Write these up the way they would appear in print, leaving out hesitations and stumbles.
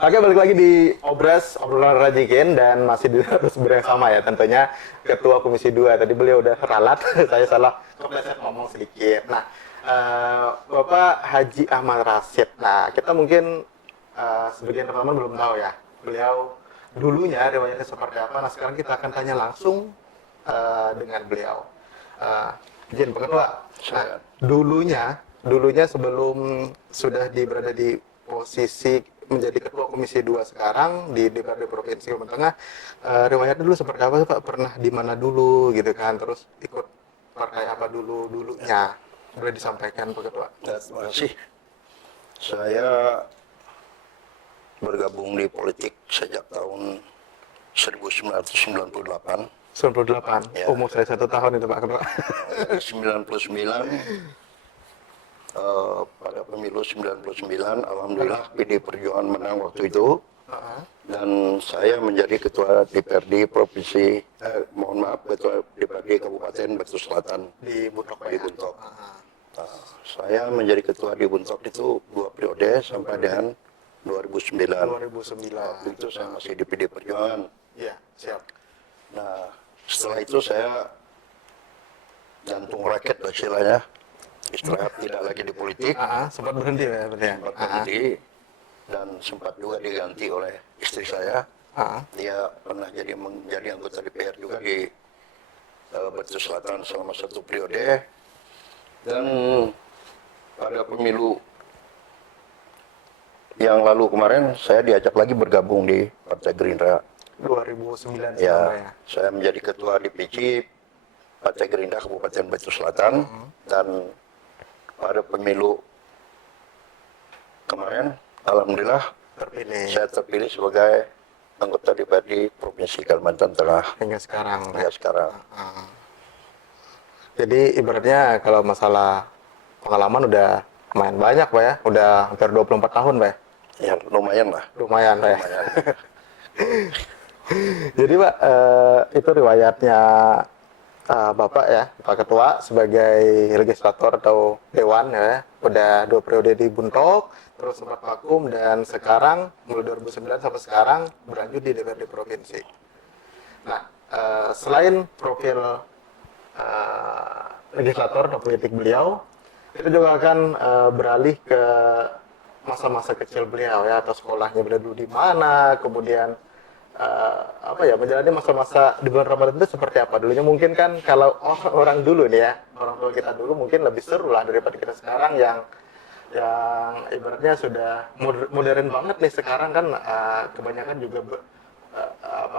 Oke, balik lagi di obrolan Rajikin dan masih di narasumber yang sama ya tentunya Ketua Komisi 2. Tadi beliau udah ralat, saya salah kepleset ngomong sedikit. Nah, Bapak Haji Ahmad Rashid. Nah, kita mungkin sebagian teman-teman belum tahu ya. Beliau dulunya riwayatnya seperti apa. Nah, sekarang kita akan tanya langsung dengan beliau. Izin Pak Ketua. Nah, dulunya sebelum sudah berada di posisi menjadi Ketua Komisi 2 sekarang di DPRD Provinsi Kalimantan Tengah, riwayatnya dulu seperti apa Pak? Pernah di mana dulu gitu kan? Terus ikut partai apa dulunya? Boleh disampaikan Pak Ketua? Ya, terima kasih. Saya bergabung di politik sejak tahun 1998. 98. Ya. Umur saya 1 tahun itu Pak Ketua. 99 pada pemilu 99, alhamdulillah PD Perjuangan menang waktu itu. Dan saya menjadi ketua DPRD Provinsi, ketua DPRD Kabupaten Batu Selatan Di Buntok Pak. di Buntok. Saya menjadi ketua di Buntok itu 2 periode sampai dengan 2009. 2009. Waktu itu saya masih di PD Perjuangan. Iya, siap. Nah, setelah itu saya jantung raket lah istilahnya. Istirahat tidak lagi di politik. Sempat berhenti ya berarti ya? Sempat berhenti dan sempat juga diganti oleh istri saya. Dia pernah menjadi anggota DPR juga di Batu Selatan selama 1 periode. Dan pada pemilu yang lalu kemarin saya diajak lagi bergabung di Partai Gerindra. 2009 Ya, saya menjadi ketua DPC Partai Gerindra Kabupaten Batu Selatan. Dan pada pemilu kemarin, alhamdulillah saya terpilih sebagai anggota DPRD Provinsi Kalimantan Tengah hingga sekarang. hingga sekarang. Jadi ibaratnya kalau masalah pengalaman udah lumayan banyak Pak ya, udah hampir 24 tahun Pak ya? Ya lumayan lah. Lumayan Pak ya? Lumayan. Jadi Pak, itu riwayatnya Bapak ya, Pak Ketua sebagai legislator atau dewan ya, udah 2 periode di Buntok, terus sempat vakum dan sekarang mulai 2009 sampai sekarang berlanjut di DPRD Provinsi. Nah, selain profil legislator atau politik beliau, itu juga akan beralih ke masa-masa kecil beliau ya, atau sekolahnya beliau dulu di mana, kemudian menjalani masa-masa di bulan Ramadan itu seperti apa dulunya. Mungkin kan kalau orang dulu nih ya, orang tua kita dulu mungkin lebih seru lah daripada kita sekarang yang ibaratnya sudah modern banget nih sekarang kan. Kebanyakan juga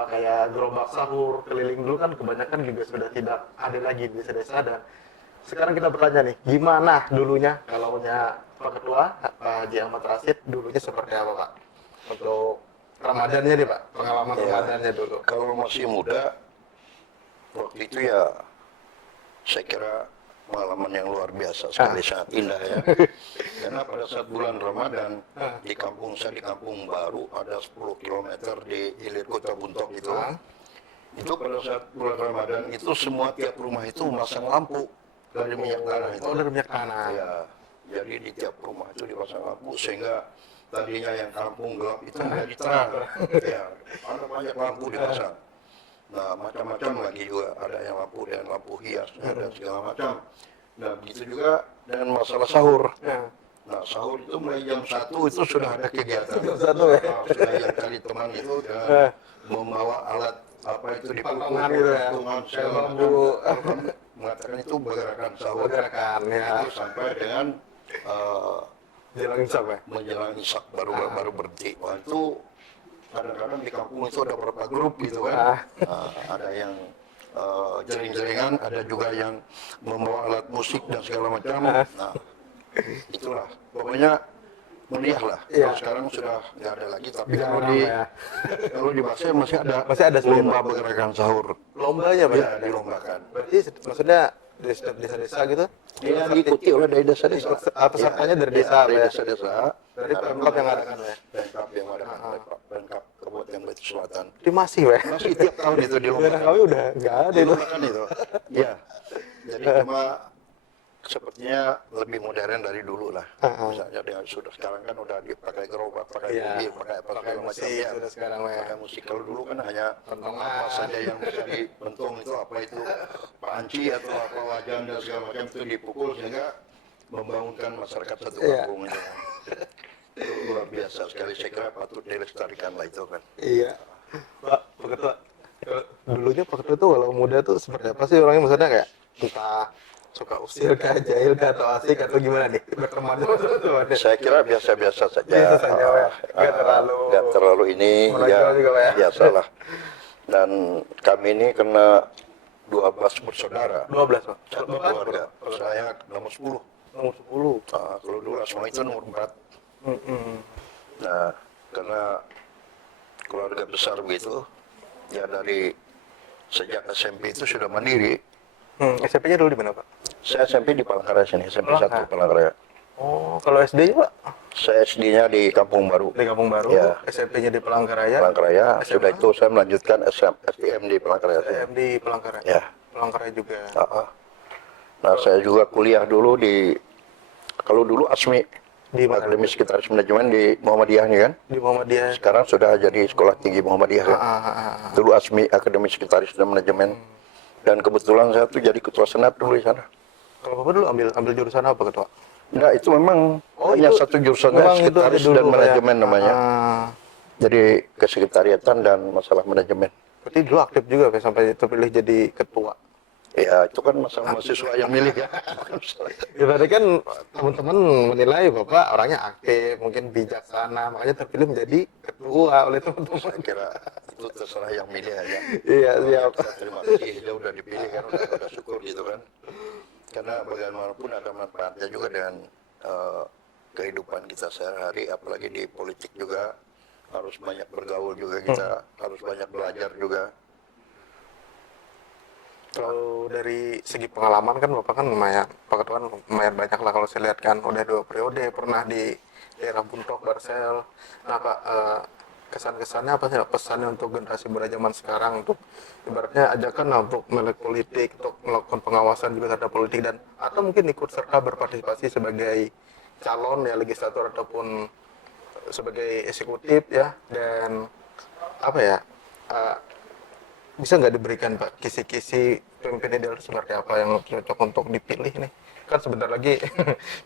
kayak gerobak sahur keliling dulu kan kebanyakan juga sudah tidak ada lagi di desa-desa. Dan sekarang kita bertanya nih, gimana dulunya kalaunya Pak Ketua Pak Haji Ahmad Rashid dulunya seperti apa Pak untuk Ramadannya nih Pak, pengalaman Ramadannya dulu. Kalau masih muda, waktu itu ya saya kira pengalaman yang luar biasa sekali, sangat indah ya. Karena pada saat bulan Ramadan, di kampung saya, di Kampung Baru, ada 10 km di hilir kota Buntok itu. Itu pada saat bulan Ramadan, itu semua tiap rumah itu memasang lampu dari minyak tanah itu. Oh, dari minyak tanah. Ya, jadi di tiap rumah itu dipasang lampu sehingga tadinya yang kampung gelap itu menjadi terang. Ya, ada banyak lampu dipasang. Nah, macam-macam lagi juga, ada yang lampu dan lampu hias dan segala macam. Nah, begitu juga dengan masalah sahur. Nah, sahur itu mulai jam 1 itu sudah ada kegiatan. Jam 1 ya? Sudah yang kali teman itu dan membawa alat apa itu dipukul, gitu ya? mengatakan itu bergerakan sahur. Bergerakan, ya. Itu sampai dengan Jelang imsak Pak. menjelang imsak baru berhenti. Wah, itu kadang-kadang di kampung itu ada beberapa grup gitu kan. Ada yang jering-jeringan, ada juga yang membawa alat musik dan segala macam. Nah, itulah. Pokoknya meriah lah. Kalau sekarang sudah nggak ada lagi, tapi kalau di Basel masih ada lomba bergerakan sahur. Lombanya Pak? Ya, dilombakan. Berarti maksudnya di setiap desa-desa gitu? Iya, diikuti oleh dari desa-desa. Pesertanya dari desa dari Pak ya? desa-desa. Dari Pemkab yang ada kan Pak ya? Pemkab yang ada kan, Pemkab Kabupaten Batu Selatan. Ini masih Pak? Masih tiap tahun itu Daerah dilombakan. kami udah nggak ada itu. Dilombakan itu. Iya. Jadi cuma sepertinya lebih modern dari dulu lah. Misalnya dia sudah sekarang kan udah dipakai gerobak, pakai mobil, pakai apa segala macam musik ya. sudah sekarang ya. Pakai musik. Kalau dulu kan hanya apa saja yang bisa dibentung itu apa itu panci atau apa wajan dan segala macam itu dipukul sehingga membangunkan masyarakat satu kampung itu. Itu luar biasa sekali, saya kira patut dilestarikan lah itu kan. Iya, Pak Ketua. Dulunya Pak Ketua tuh kalau muda tuh seperti apa sih orangnya? Maksudnya kayak entah suka usil kah, jahil kah, atau asik atau gimana nih berteman sama teman-temannya? Saya kira biasa-biasa saja. Biasa saja, Pak. Nggak terlalu ini menonjol juga, Pak, ya? biasalah. Dan kami ini kena 12 bersaudara. 12, Pak. Satu keluarga. Saya nomor 10. Nomor 10. Nah, kalau dulu Asma itu nomor 4. Nah, karena keluarga besar begitu, ya dari sejak SMP itu sudah mandiri. SMP-nya dulu di mana, Pak? Saya SMP di Palangkaraya sini, SMP 1 Palangkaraya. Oh, kalau SD-nya, Pak? Saya SD-nya di Kampung Baru. Di Kampung Baru, Ya. SMP-nya di Palangkaraya. Palangkaraya, sudah itu saya melanjutkan STM di Palangkaraya. STM di Palangkaraya. Ya. Palangkaraya juga. Nah, saya juga kuliah dulu kalau dulu ASMI, Di mana? Akademi Sekretaris Manajemen di Muhammadiyah nih kan. Di Muhammadiyah. Sekarang sudah jadi Sekolah Tinggi Muhammadiyah kan. Dulu ASMI, Akademi Sekretaris dan Manajemen. Dan kebetulan saya tuh jadi ketua senat dulu di sana. Kalau Bapak dulu ambil jurusan apa, Ketua? Enggak, itu memang hanya itu satu jurusannya memang itu Sekretaris dulu, dan Manajemen ya. namanya. Jadi kesekretariatan dan masalah manajemen. Berarti dulu aktif juga Pak, sampai terpilih jadi ketua. Ya, itu kan masalah mahasiswa yang milih ya. Ya, berarti kan teman-teman menilai Bapak orangnya aktif, mungkin bijaksana, makanya terpilih menjadi ketua oleh teman-teman. Saya kira itu terserah yang milih aja. Iya, siap. Kita terima kasih dia udah dipilih kan, udah syukur gitu kan. Karena bagaimanapun ada manfaatnya juga dengan kehidupan kita sehari-hari, apalagi di politik juga harus banyak bergaul juga kita, harus banyak belajar juga. Kalau dari segi pengalaman kan Bapak kan lumayan, Pak Ketua kan lumayan banyak lah kalau saya lihat kan, udah 2 periode, pernah di daerah Buntok, Barsel. Nah Pak, kesan-kesannya apa sih pesannya untuk generasi muda zaman sekarang untuk ibaratnya ajakan lah untuk melek politik, untuk melakukan pengawasan juga terhadap politik dan atau mungkin ikut serta berpartisipasi sebagai calon ya legislator ataupun sebagai eksekutif ya, dan apa ya, bisa nggak diberikan Pak kisi-kisi pemimpin ideal seperti apa yang cocok untuk dipilih nih? Kan sebentar lagi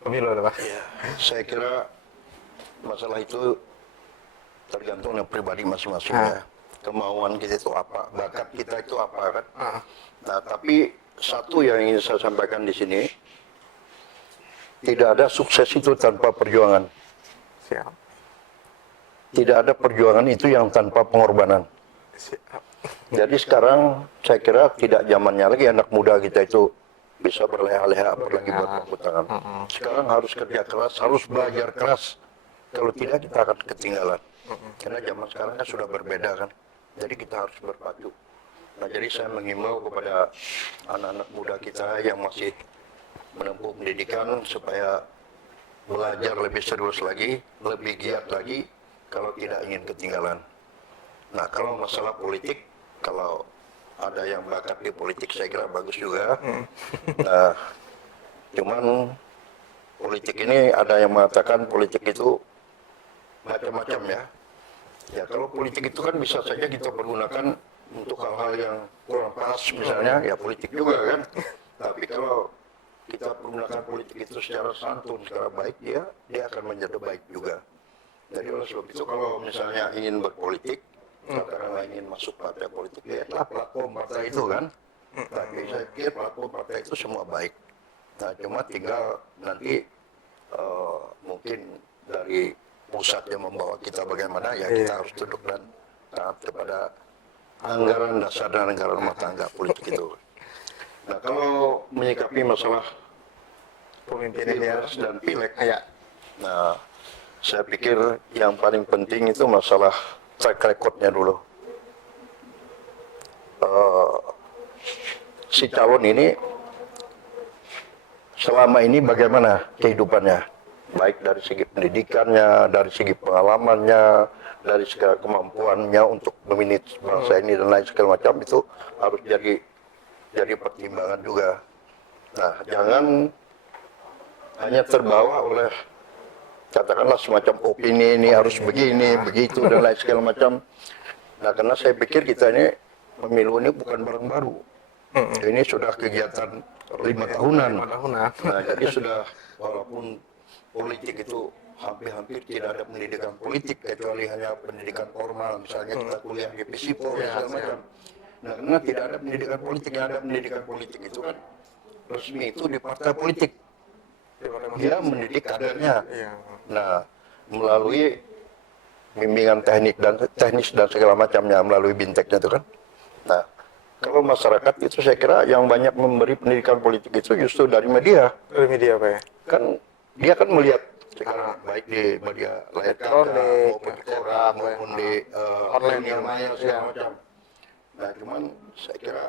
pemilu lah Pak. Ya, saya kira masalah itu tergantung dengan pribadi masing-masing ya. Kemauan kita itu apa, bakat kita itu apa kan. Nah, tapi satu yang ingin saya sampaikan di sini, tidak ada sukses itu tanpa perjuangan. Siap. Tidak ada perjuangan itu yang tanpa pengorbanan. Siap. Jadi sekarang saya kira tidak zamannya lagi anak muda kita itu bisa berleha-leha apalagi bertepuk tangan. Sekarang harus kerja keras, harus belajar keras. Kalau tidak kita akan ketinggalan. Karena zaman sekarang kan sudah berbeda kan. Jadi kita harus berpacu. Nah, jadi saya mengimbau kepada anak-anak muda kita yang masih menempuh pendidikan supaya belajar lebih serius lagi, lebih giat lagi kalau tidak ingin ketinggalan. Nah, kalau masalah politik, kalau ada yang bakat di politik saya kira bagus juga. Nah, cuman politik ini ada yang mengatakan politik itu macam-macam ya. Ya, kalau politik itu kan bisa saja kita pergunakan untuk hal-hal yang kurang pas misalnya, ya politik juga kan. Tapi kalau kita pergunakan politik itu secara santun, secara baik, dia akan menjadi baik juga. Jadi oleh sebab itu kalau misalnya ingin berpolitik, katakanlah ingin masuk partai politik, lihatlah platform partai itu kan. Tapi saya pikir platform partai itu semua baik. Nah, cuma tinggal nanti mungkin dari pusat yang membawa kita bagaimana, ya kita harus tunduk dan taat kepada anggaran dasar dan anggaran rumah tangga politik itu. Nah, kalau menyikapi masalah Pemimpin ideal pilpres dan pileg, ya. nah saya pikir yang paling penting itu masalah track record-nya dulu. Si calon ini selama ini bagaimana kehidupannya, baik dari segi pendidikannya, dari segi pengalamannya, dari segala kemampuannya untuk memanage bangsa ini dan lain segala macam, itu harus jadi pertimbangan juga. Nah, jangan hanya terbawa oleh katakanlah semacam opini ini harus begini, begitu dan lain segala macam. Nah, karena saya pikir kita ini pemilu ini bukan barang baru. Ini sudah kegiatan 5 tahunan. Nah, jadi sudah walaupun politik itu hampir-hampir tidak ada pendidikan politik kecuali hanya pendidikan formal, misalnya kita kuliah di FISIPO dan segala macam. Nah, karena tidak ada pendidikan politik, yang ada pendidikan politik itu kan resmi itu di partai politik. Dia mendidik kadernya. Nah, melalui bimbingan teknis dan segala macamnya, melalui binteknya itu kan. Nah, kalau masyarakat itu saya kira yang banyak memberi pendidikan politik itu justru dari media. Dari media Pak ya? Kan dia kan melihat sekarang baik di media layar kaca maupun di koran maupun di online dunia maya segala macam. Nah, cuman saya kira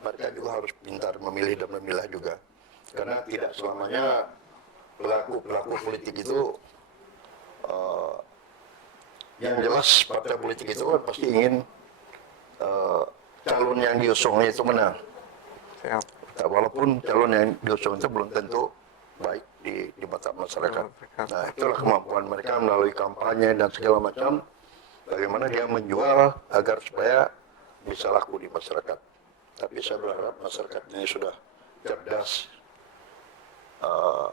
mereka juga harus pintar memilih dan memilah juga. Karena tidak selamanya pelaku politik itu yang jelas partai politik itu kan pasti ingin calon yang diusungnya itu menang. Siap. Nah, walaupun calon yang diusung itu belum tentu baik di mata masyarakat. Nah, itulah kemampuan mereka melalui kampanye dan segala macam. Bagaimana dia menjual agar supaya bisa laku di masyarakat. Tapi saya berharap masyarakat ini sudah cerdas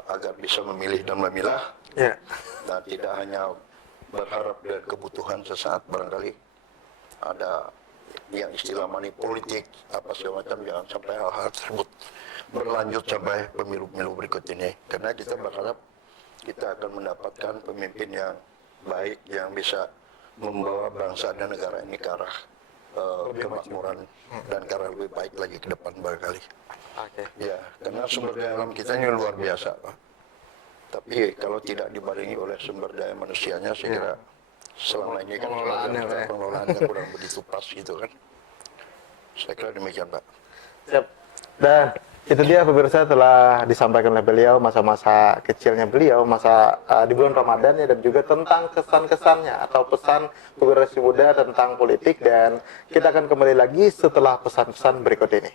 agar bisa memilih dan memilah. Ya. Dan tidak hanya berharap dari kebutuhan sesaat, barangkali ada yang istilah money politik apa segala macam, jangan sampai hal-hal tersebut berlanjut sampai pemilu-pemilu berikut ini, karena kita berharap kita akan mendapatkan pemimpin yang baik yang bisa membawa bangsa dan negara ini ke arah kemakmuran dan ke arah lebih baik lagi ke depan barangkali. Oke. Ya, karena sumber daya alam kita ini luar biasa, Pak. Tapi kalau tidak dibarengi oleh sumber daya manusianya, saya kira selama ini kan pengelolaannya kurang begitu pas gitu kan. Saya kira demikian, Pak. Siap. Dan itu dia pemirsa telah disampaikan oleh beliau masa-masa kecilnya beliau, masa di bulan Ramadan ya, dan juga tentang kesan-kesannya atau pesan generasi muda tentang politik, dan kita akan kembali lagi setelah pesan-pesan berikut ini.